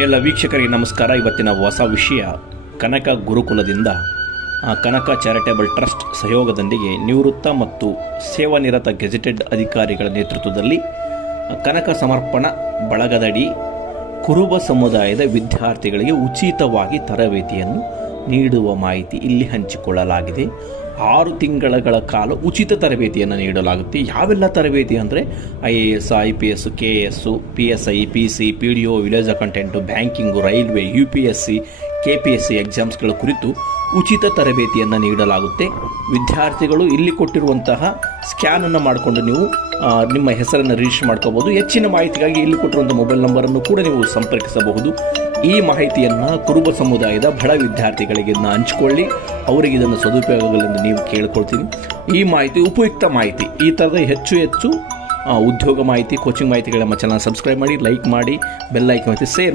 ಎಲ್ಲ ವೀಕ್ಷಕರಿಗೆ ನಮಸ್ಕಾರ. ಇವತ್ತಿನ ಹೊಸ ವಿಷಯ ಕನಕ ಗುರುಕುಲದಿಂದ ಕನಕ ಚಾರಿಟೇಬಲ್ ಟ್ರಸ್ಟ್ ಸಹಯೋಗದೊಂದಿಗೆ ನಿವೃತ್ತ ಮತ್ತು ಸೇವಾನಿರತ ಗೆಜೆಟೆಡ್ ಅಧಿಕಾರಿಗಳ ನೇತೃತ್ವದಲ್ಲಿ ಕನಕ ಸಮರ್ಪಣಾ ಬಳಗದಡಿ ಕುರುಬ ಸಮುದಾಯದ ವಿದ್ಯಾರ್ಥಿಗಳಿಗೆ ಉಚಿತವಾಗಿ ತರಬೇತಿಯನ್ನು ನೀಡುವ ಮಾಹಿತಿ ಇಲ್ಲಿ ಹಂಚಿಕೊಳ್ಳಲಾಗಿದೆ. 6 ತಿಂಗಳ ಕಾಲ ಉಚಿತ ತರಬೇತಿಯನ್ನು ನೀಡಲಾಗುತ್ತೆ. ಯಾವೆಲ್ಲ ತರಬೇತಿ ಅಂದರೆ IAS, IPS, KS, PSI, PC, PDO, village accountant, banking, railway, UPSC, KPSC ಎಕ್ಸಾಮ್ಸ್ಗಳ ಕುರಿತು ಉಚಿತ ತರಬೇತಿಯನ್ನು ನೀಡಲಾಗುತ್ತೆ. ವಿದ್ಯಾರ್ಥಿಗಳು ಇಲ್ಲಿ ಕೊಟ್ಟಿರುವಂತಹ ಸ್ಕ್ಯಾನನ್ನು ಮಾಡಿಕೊಂಡು ನೀವು ನಿಮ್ಮ ಹೆಸರನ್ನು ರಿಜಿಸ್ಟರ್ ಮಾಡ್ಕೋಬೋದು. ಹೆಚ್ಚಿನ ಮಾಹಿತಿಗಾಗಿ ಇಲ್ಲಿ ಕೊಟ್ಟಿರುವಂಥ ಮೊಬೈಲ್ ನಂಬರನ್ನು ಕೂಡ ನೀವು ಸಂಪರ್ಕಿಸಬಹುದು. ಈ ಮಾಹಿತಿಯನ್ನು ಕುರುಬ ಸಮುದಾಯದ ಬಡ ವಿದ್ಯಾರ್ಥಿಗಳಿಗೆ ಹಂಚಿಕೊಳ್ಳಿ, ಅವರಿಗೆ ಇದನ್ನು ಸದುಪಯೋಗಗಳೆಂದು ನೀವು ಕೇಳ್ಕೊಳ್ತೀನಿ. ಈ ಮಾಹಿತಿ ಉಪಯುಕ್ತ ಮಾಹಿತಿ. ಈ ಥರದ ಹೆಚ್ಚು ಉದ್ಯೋಗ ಮಾಹಿತಿ, ಕೋಚಿಂಗ್ ಮಾಹಿತಿಗಳ ನಮ್ಮ ಚಾನಲ್ ಸಬ್ಸ್ಕ್ರೈಬ್ ಮಾಡಿ, ಲೈಕ್ ಮಾಡಿ, ಬೆಲ್ ಐಕಾನ್ ಒತ್ತಿ, ಶೇರ್ ಮಾಡಿ.